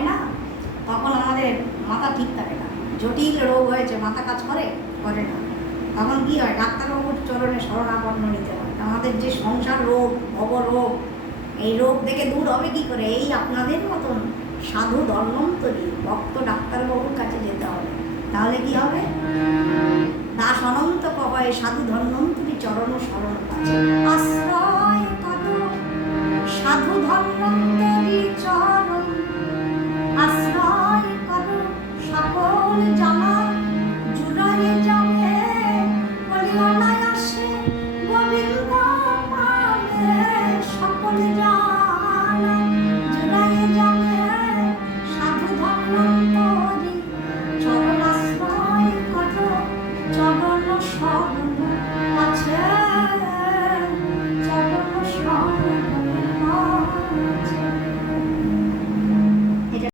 হয় না, তখন আমাদের মাথা ঠিক থাকে না। জটিল রোগ হয়েছে, মাথা কাজ করে না, তখন কি হয়, ডাক্তারবাবুর চরণে শরণাপন্ন নিতে হয়। আমাদের যে সংসার রোগ, ভবরোগ, এই রোগ থেকে দূর হবে কি করে? এই আপনাদের মতন সাধু ধর্মন্তরী ভক্ত ডাক্তারবাবুর কাছে যেতে হবে। তাহলে কি হবে? দাস অনন্ত কবয়ে সাধু ধন্বন্তরী চরণ শরণ পাচ্ছে। আশ্রয় কত সাধু ধন্বন্তরী চরণ